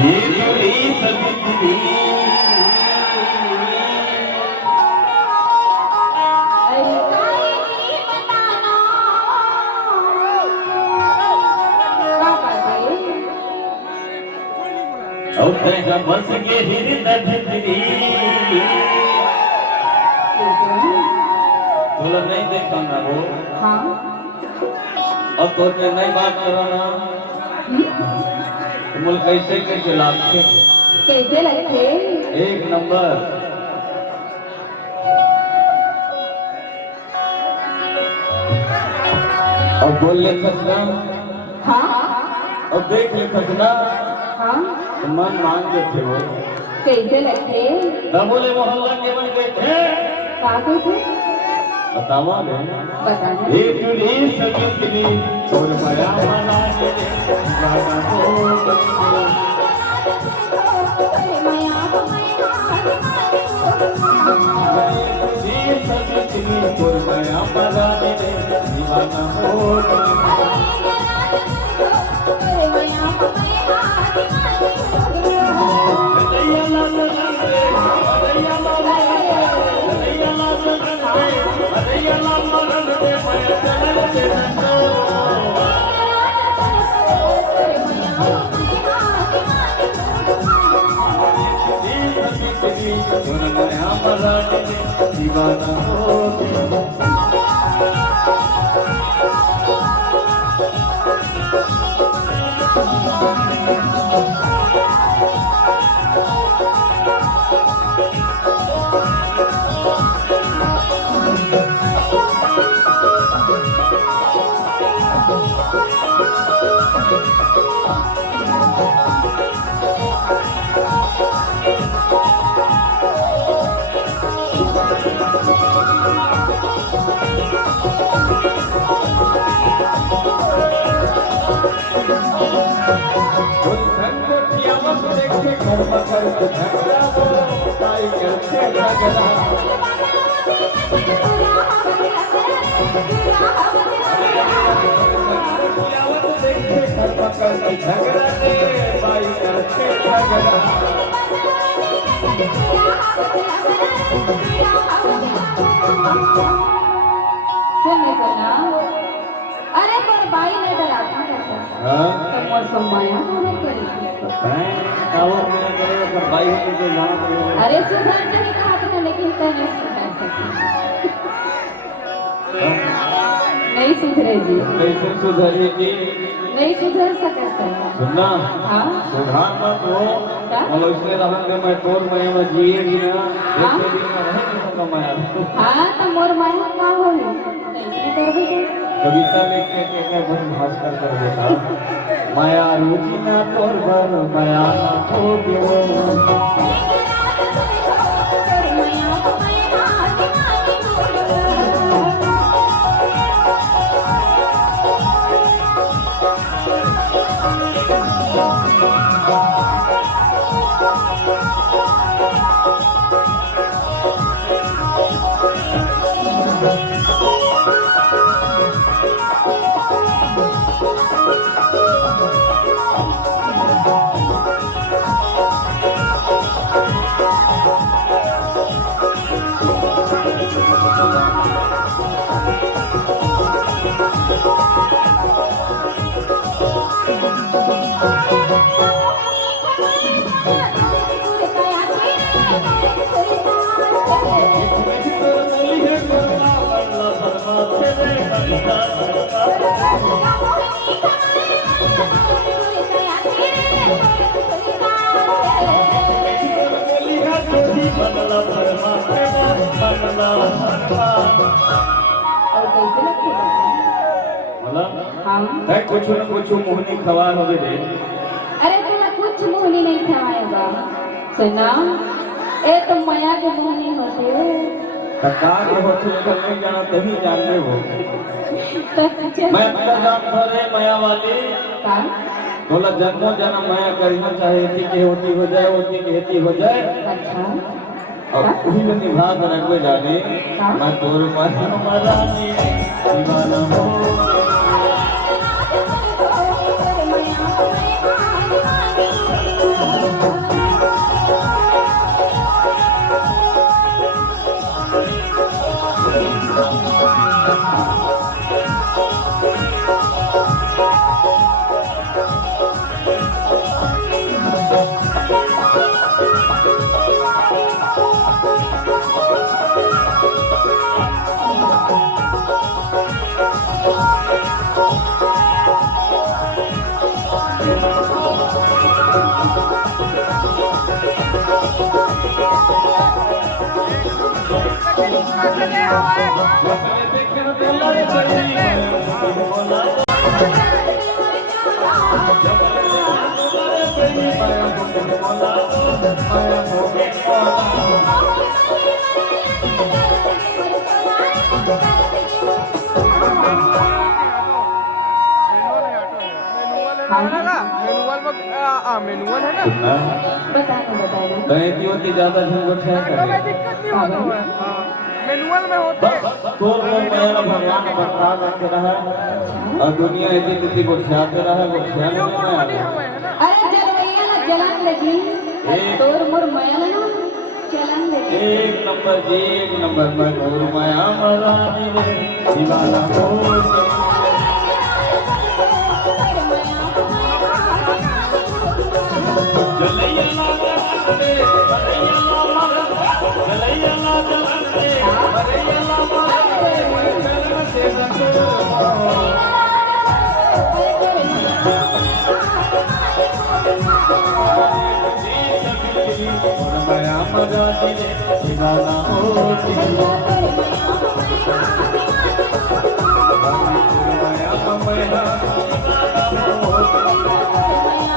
ये जुड़ी सवित्री बस के हृदय भित्री बोला नहीं देखा ना वो। हाँ अब तो मैं नहीं बात कराना तुम कैसे कैसे लागते कैसे लगते एक नंबर। अब बोल ले खसना हाँ अब देख ले खसना हाँ मन मान के थे वो कैसे लगते न बोले मोहल्ला के बन गए थे काके थे बतावा ले बताना ये जुड़ी सवित्री और माया माला के गाना हो ये सवित्री और माया माला के दीवाना हो दीवाना हो अरे पर बाई ने डराता तो मोर सम्माया होने करी अरे सुधर नहीं खात ना लेकिन तने सुधर सकती नहीं सुधरे जी कैसे सुधरेगी नहीं सुधर सकता सुनना हाँ सुधार मत हो क्या? मतलब इसलिए रहूंगे मैं तोर में जिए भी ना हाँ? एक दिन में रहेंगे तो मैं हाँ तो मोर माया का हो कैसे करबे कविता लिख के भर भास्कर कर देता माया रुचि ना तोर भर माया ना हो गयो कुछ न कुछ मुहनी खवार हो गए। अरे तुला कुछ मुहनी नहीं खवाएगा सुना ए तो माया के मुहनी होते कका के होते तो नहीं जाना तभी जान ले वो मैं अपना जान भरे माया वाली का बोला जन्मों जन्म माया करना चाहे थी कि होती हो जाए होती की हेती हो जाए अच्छा और उसी में निभा कर कोई जाने मैं तोर पास हमारा दीवाना हो मैनुअल है ना बताइए कहीं की होती ज्यादा झंझट है में दिक्कत नहीं होता है मैनुअल में होते हैं तो मेरा भगवान बता करके रहा और दुनिया ऐसी किसी को ख्याते रहा वो ख्याल वीडियो में कोड नहीं बनी आया। हुए है ना अरे जलवैया ना जलन लगी तोर मोर मयल ना चलन लगी एक नंबर मैं घोर माया मरा रे दीवाना हो जलैया लागा रे जलैया लागा जलैया लागा रे जलैया लागा रे चल से दसो माया मरा रे दीवाना हो माया मरा दीवाना हो